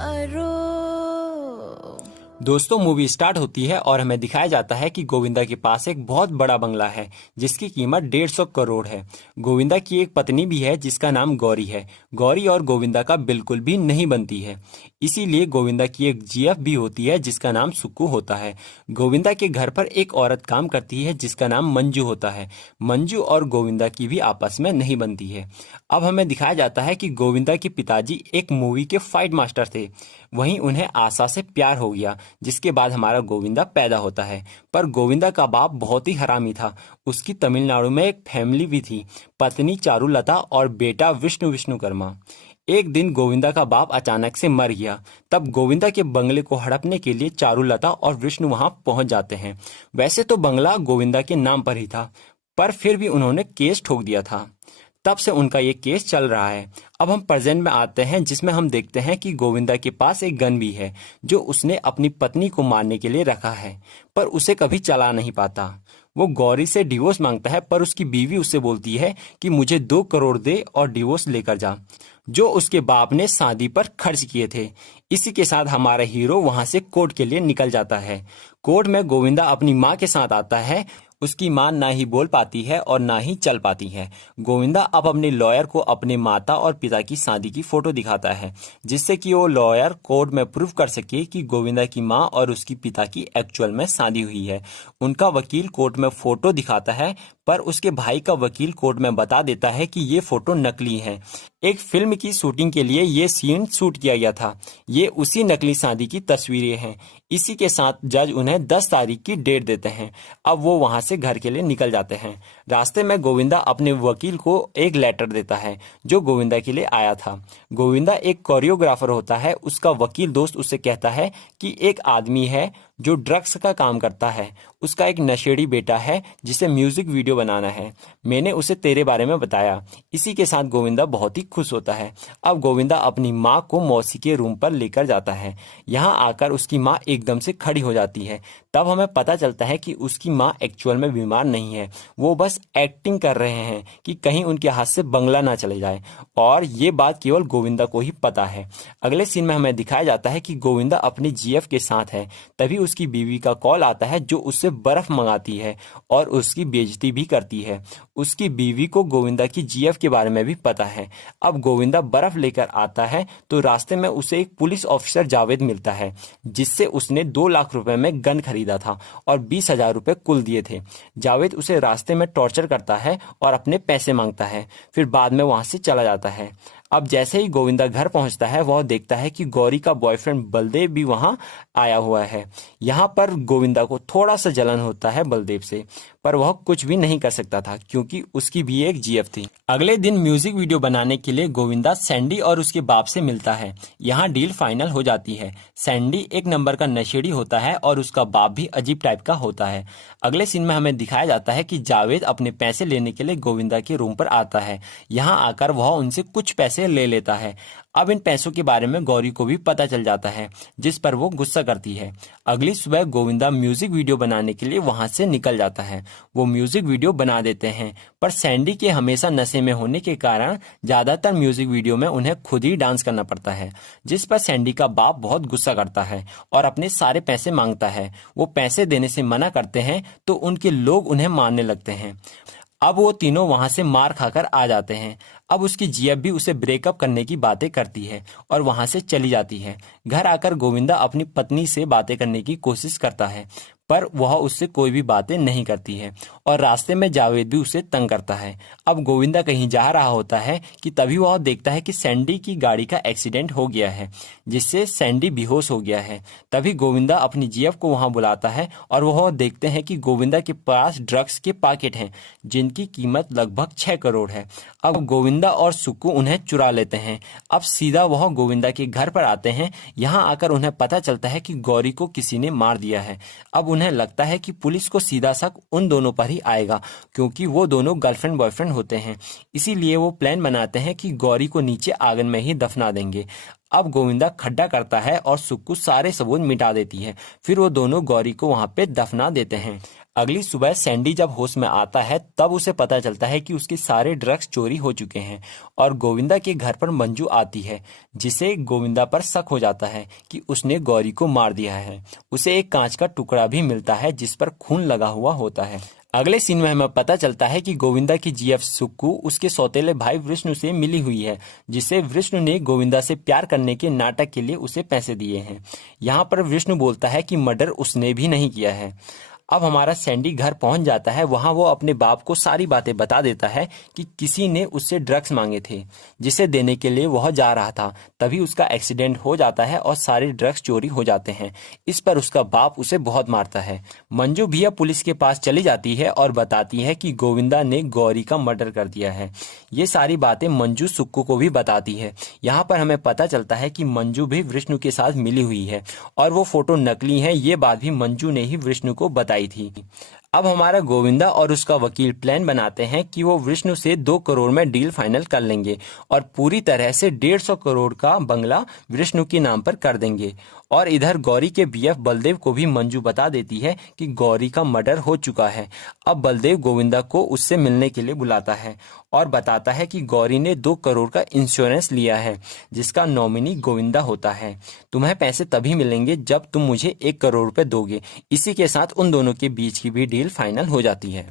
अरो। दोस्तों movie start होती है और हमें दिखाया जाता है कि गोविंदा के पास एक बहुत बड़ा बंगला है जिसकी कीमत 150 करोड़ है। गोविंदा की एक पत्नी भी है जिसका नाम गौरी है। गौरी और गोविंदा का बिल्कुल भी नहीं बनती है, इसीलिए गोविंदा की एक जीएफ भी होती है जिसका नाम सुक्कू होता है। गोविंदा के घर पर एक औरत काम करती है जिसका नाम मंजू होता है। मंजू और गोविंदा की भी आपस में नहीं बनती है। अब हमें दिखाया जाता है कि गोविंदा के पिताजी एक मूवी के फाइट मास्टर थे, वहीं उन्हें आशा से प्यार हो गया, जिसके बाद हमारा गोविंदा पैदा होता है। पर गोविंदा का बाप बहुत ही हरामी था। उसकी तमिलनाडु में एक फैमिली भी थी, पत्नी चारुलता और बेटा विष्णु विष्णुकर्मा। एक दिन गोविंदा का बाप अचानक से मर गया। तब गोविंदा के बंगले को हड़पने के लिए चारुलता और विष्णु वहां पहुंच जाते हैं। वैसे तो बंगला गोविंदा के नाम पर ही था, पर फिर भी उन्होंने केस ठोक दिया था। तब से उनका ये केस चल रहा है। अब हम प्रेजेंट में आते हैं, जिसमें हम देखते हैं कि गोविंदा के पास एक गन भी है जो उसने अपनी पत्नी को मारने के लिए रखा है, पर उसे कभी चला नहीं पाता। वो गौरी से डिवोर्स मांगता है, पर उसकी बीवी उससे बोलती है कि मुझे 2 करोड़ दे और डिवोर्स लेकर जा, जो उसके बाप ने शादी पर खर्च किए थे। इसी के साथ हमारा हीरो वहां से कोर्ट के लिए निकल जाता है। कोर्ट में गोविंदा अपनी माँ के साथ आता है। उसकी मां ना ही बोल पाती है और ना ही चल पाती है। गोविंदा अब अपने लॉयर को अपने माता और पिता की शादी की फोटो दिखाता है, जिससे कि वो लॉयर कोर्ट में प्रूव कर सके कि गोविंदा की मां और उसकी पिता की एक्चुअल में शादी हुई है। उनका वकील कोर्ट में फोटो दिखाता है, पर उसके भाई का वकील कोर्ट में बता देता है कि ये फोटो नकली है। एक फिल्म की शूटिंग के लिए ये सीन शूट किया गया था। ये उसी नकली शादी की तस्वीरें हैं। इसी के साथ जज उन्हें 10 तारीख की डेट देते हैं। अब वो वहां से घर के लिए निकल जाते हैं। रास्ते में गोविंदा अपने वकील को एक लेटर देता है जो गोविंदा के लिए आया था। गोविंदा एक कोरियोग्राफर होता है। उसका वकील दोस्त उससे कहता है कि एक आदमी है जो ड्रग्स का काम करता है। उसका एक नशेड़ी बेटा है जिसे म्यूजिक वीडियो बनाना है। मैंने उसे तेरे बारे में बताया। इसी के साथ गोविंदा बहुत ही खुश होता है। अब गोविंदा अपनी माँ को मौसी के रूम पर लेकर जाता है। यहाँ आकर उसकी माँ एकदम से खड़ी हो जाती है। तब हमें पता चलता है कि उसकी माँ एक्चुअल में बीमार नहीं है, वो बस एक्टिंग कर रहे हैं कि कहीं उनके हाथ से बंगला ना चले जाए, और ये बात केवल गोविंदा को ही पता है। अगले सीन में हमें दिखाया जाता है कि गोविंदा अपनी जीएफ के साथ है। तभी उसकी बीवी का कॉल आता है जो उससे बर्फ मंगाती है और उसकी बेइज्जती भी करती है। उसकी बीवी को गोविंदा की जीएफ के बारे में भी पता है। अब गोविंदा बर्फ लेकर आता है तो रास्ते में उसे एक पुलिस ऑफिसर जावेद मिलता है, जिससे उसने 2 लाख रुपए में गन खरीदा था और 20,000 रुपए कुल दिए थे। जावेद उसे रास्ते में टॉर्चर करता है और अपने पैसे मांगता है, फिर बाद में वहां से चला जाता है। अब जैसे ही गोविंदा घर पहुंचता है, वह देखता है कि गौरी का बॉयफ्रेंड बलदेव भी वहां आया हुआ है। यहाँ पर गोविंदा को थोड़ा सा जलन होता है बलदेव से, पर वह कुछ भी नहीं कर सकता था क्योंकि उसकी भी एक जीएफ थी। अगले दिन म्यूजिक वीडियो बनाने के लिए गोविंदा सैंडी और उसके बाप से मिलता है। यहाँ डील फाइनल हो जाती है। सैंडी एक नंबर का नशेड़ी होता है और उसका बाप भी अजीब टाइप का होता है। अगले सीन में हमें दिखाया जाता है कि जावेद अपने पैसे लेने के लिए गोविंदा के रूम पर आता है। यहाँ आकर वह उनसे कुछ पैसे ले लेता है। अब इन पैसों के बारे में गौरी को भी पता चल जाता है, जिस पर वो गुस्सा करती है। अगली सुबह गोविंदा म्यूजिक वीडियो बनाने के लिए वहां से निकल जाता है। वो म्यूजिक वीडियो बना देते हैं, पर सैंडी के हमेशा नशे में होने के कारण ज्यादातर म्यूजिक वीडियो में उन्हें खुद ही डांस करना पड़ता है, जिस पर सैंडी का बाप बहुत गुस्सा करता है और अपने सारे पैसे मांगता है। वो पैसे देने से मना करते हैं तो उनके लोग उन्हें मारने लगते हैं। अब वो तीनों वहां से मार खाकर आ जाते हैं। अब उसकी जीएफ भी उसे ब्रेकअप करने की बातें करती है और वहां से चली जाती है। घर आकर गोविंदा अपनी पत्नी से बातें करने की कोशिश करता है, पर वह उससे कोई भी बातें नहीं करती है और रास्ते में जावेद भी उसे तंग करता है। अब गोविंदा कहीं जा रहा होता है कि तभी वह देखता है कि सैंडी की गाड़ी का एक्सीडेंट हो गया है, जिससे सैंडी बेहोश हो गया है। तभी गोविंदा अपनी जीएफ को वहां बुलाता है और वह देखते हैं कि गोविंदा के पास ड्रग्स के पैकेट हैं जिनकी कीमत लगभग 6 करोड़ है। अब गोविंदा और सुक्कू उन्हें चुरा लेते हैं। अब सीधा वह गोविंदा के घर पर आते हैं। यहाँ आकर उन्हें पता चलता है कि गौरी को किसी ने मार दिया है। अब उन्हें लगता है कि पुलिस को सीधा शक उन दोनों पर ही आएगा, क्योंकि वो दोनों गर्लफ्रेंड बॉयफ्रेंड होते हैं। इसीलिए वो प्लान बनाते हैं कि गौरी को नीचे आंगन में ही दफना देंगे। अब गोविंदा खड्डा करता है और सुक्कू सारे सबूत मिटा देती है। फिर वो दोनों गौरी को वहां पे दफना देते हैं। अगली सुबह सैंडी जब होश में आता है तब उसे पता चलता है कि उसके सारे ड्रग्स चोरी हो चुके हैं और गोविंदा के घर पर मंजू आती है, जिसे गोविंदा पर शक हो जाता है कि उसने गौरी को मार दिया है। उसे एक कांच का टुकड़ा भी मिलता है जिस पर खून लगा हुआ होता है। अगले सीन में हमें पता चलता है कि गोविंदा की जीएफ सुक्कू उसके सौतेले भाई विष्णु से मिली हुई है, जिसे विष्णु ने गोविंदा से प्यार करने के नाटक के लिए उसे पैसे दिए हैं। यहाँ पर विष्णु बोलता है कि मर्डर उसने भी नहीं किया है। अब हमारा सैंडी घर पहुंच जाता है। वहां वो अपने बाप को सारी बातें बता देता है कि किसी ने उससे ड्रग्स मांगे थे, जिसे देने के लिए वह जा रहा था। तभी उसका एक्सीडेंट हो जाता है और सारे ड्रग्स चोरी हो जाते हैं। इस पर उसका बाप उसे बहुत मारता है। मंजू भी अब पुलिस के पास चली जाती है और बताती है कि गोविंदा ने गौरी का मर्डर कर दिया है। ये सारी बातें मंजू सुक्कू को भी बताती है। यहाँ पर हमें पता चलता है कि मंजू भी विष्णु के साथ मिली हुई है और वो फोटो नकली है। ये बात भी मंजू ने ही विष्णु को बताई थी। अब हमारा गोविंदा और उसका वकील प्लान बनाते हैं कि वो विष्णु से 2 करोड़ में डील फाइनल कर लेंगे और पूरी तरह से 150 करोड़ का बंगला विष्णु के नाम पर कर देंगे। और इधर गौरी के बीएफ बलदेव को भी मंजू बता देती है कि गौरी का मर्डर हो चुका है। अब बलदेव गोविंदा को उससे मिलने के लिए बुलाता है और बताता है कि गौरी ने 2 करोड़ का इंश्योरेंस लिया है, जिसका नॉमिनी गोविंदा होता है। तुम्हें पैसे तभी मिलेंगे जब तुम मुझे 1 करोड़ रुपए दोगे। इसी के साथ उन दोनों के बीच की भी डील फाइनल हो जाती है।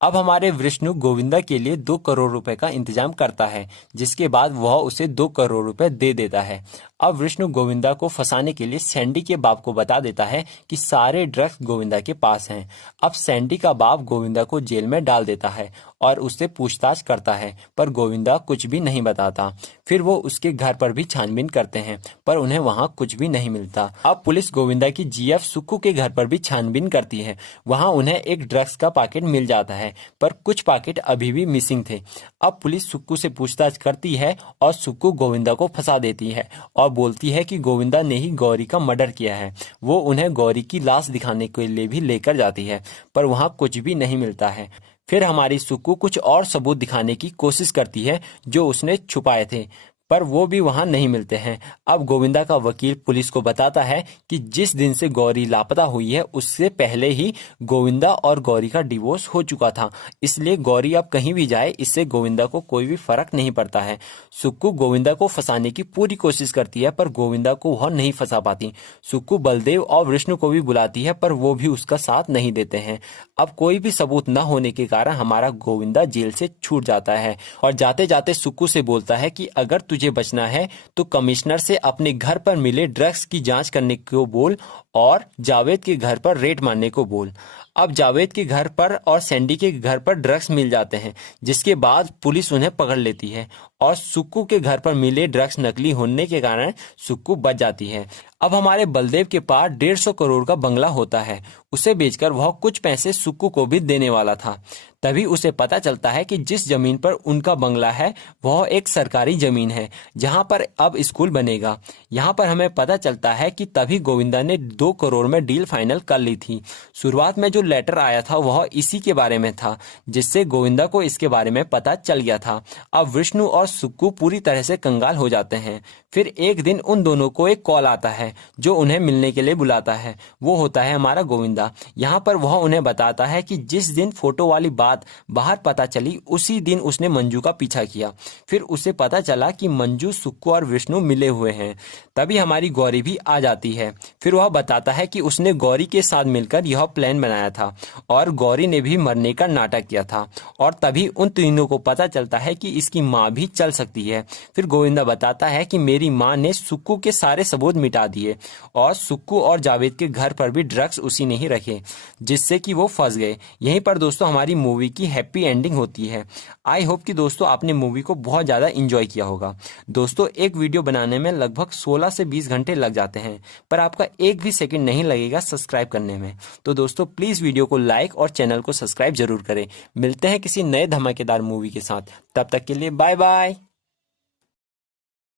अब हमारे विष्णु गोविंदा के लिए 2 करोड़ रुपए का इंतजाम करता है, जिसके बाद वह उसे 2 करोड़ रुपए दे देता है। अब विष्णु गोविंदा को फंसाने के लिए सैंडी के बाप को बता देता है कि सारे ड्रग्स गोविंदा के पास हैं। अब सैंडी का बाप गोविंदा को जेल में डाल देता है और उससे पूछताछ करता है, पर गोविंदा कुछ भी नहीं बताता। फिर वो उसके घर पर भी छानबीन करते हैं, पर उन्हें वहां कुछ भी नहीं मिलता। अब पुलिस गोविंदा की जीएफ सुक्कू के घर पर भी छानबीन करती है। वहां उन्हें एक ड्रग्स का पैकेट मिल जाता है, पर कुछ पैकेट अभी भी मिसिंग थे। अब पुलिस सुक्कू से पूछताछ करती है और सुक्कू गोविंदा को फंसा देती है और बोलती है कि गोविंदा ने ही गौरी का मर्डर किया है। वो उन्हें गौरी की लाश दिखाने के लिए भी लेकर जाती है, पर वहां कुछ भी नहीं मिलता है। फिर हमारी सुक्कू कुछ और सबूत दिखाने की कोशिश करती है जो उसने छुपाए थे, पर वो भी वहां नहीं मिलते हैं। अब गोविंदा का वकील पुलिस को बताता है कि जिस दिन से गौरी लापता हुई है उससे पहले ही गोविंदा और गौरी का डिवोर्स हो चुका था, इसलिए गौरी अब कहीं भी जाए इससे गोविंदा को कोई भी फर्क नहीं पड़ता है। सुक्कू गोविंदा को फंसाने की पूरी कोशिश करती है, पर गोविंदा को वह नहीं फंसा पाती। सुक्कू बलदेव और विष्णु को भी बुलाती है, पर वो भी उसका साथ नहीं देते हैं। अब कोई भी सबूत न होने के कारण हमारा गोविंदा जेल से छूट जाता है और जाते जाते सुक्कू से बोलता है कि अगर तुझे बचना है तो कमिश्नर से अपने घर पर मिले ड्रग्स की जांच करने को बोल और जावेद के घर पर रेड मारने को बोल। अब जावेद के घर पर और सैंडी के घर पर ड्रग्स मिल जाते हैं, जिसके बाद पुलिस उन्हें पकड़ लेती है और सुक्कू के घर पर मिले ड्रग्स नकली होने के कारण सुक्कू बच जाती है। अब हमारे बलदेव के पास 150 करोड़ का बंगला होता है। उसे बेचकर वह कुछ पैसे सुक्कू को भी देने वाला था। तभी उसे पता चलता है कि जिस जमीन पर उनका बंगला है वह एक सरकारी जमीन है, जहां पर अब स्कूल बनेगा। यहाँ पर हमें पता चलता है कि तभी गोविंदा ने 2 करोड़ में डील फाइनल कर ली थी। शुरुआत में जो लेटर आया था वह इसी के बारे में था, जिससे गोविंदा को इसके बारे में पता चल गया था। अब विष्णु और सुक्कू पूरी तरह से कंगाल हो जाते हैं। फिर एक दिन उन दोनों को एक कॉल आता है जो उन्हें मिलने के लिए बुलाता है। वो होता है हमारा गोविंदा। यहाँ पर वह उन्हें बताता है कि जिस दिन फोटो वाली बात बाहर पता चली उसी दिन उसने मंजू का पीछा किया। फिर उसे पता चला कि मंजू, सुक्कू और विष्णु मिले हुए हैं। तभी हमारी गौरी भी आ जाती है। फिर वह बताता है कि उसने गौरी के साथ मिलकर यह प्लान बनाया था और गौरी ने भी मरने का नाटक किया था। और तभी उन तीनों को पता चलता है कि इसकी माँ भी चल सकती है। फिर गोविंदा बताता है कि मेरी माँ ने सुक्कू के सारे सबूत मिटा दिए और सुक्कू और जावेद के घर पर भी ड्रग्स उसी ने ही रखे, जिससे कि वो फंस गए। यहीं पर दोस्तों हमारी मूवी की हैप्पी एंडिंग होती है। आई होप कि दोस्तों आपने मूवी को बहुत ज़्यादा इंजॉय किया होगा। दोस्तों एक वीडियो बनाने में लगभग 16 से 20 घंटे लग जाते हैं, पर आपका एक भी सेकंड नहीं लगेगा सब्सक्राइब करने में। तो दोस्तों प्लीज़ वीडियो को लाइक और चैनल को सब्सक्राइब जरूर करें। मिलते हैं किसी नए धमाकेदार मूवी के साथ, तब तक के लिए बाय बाय।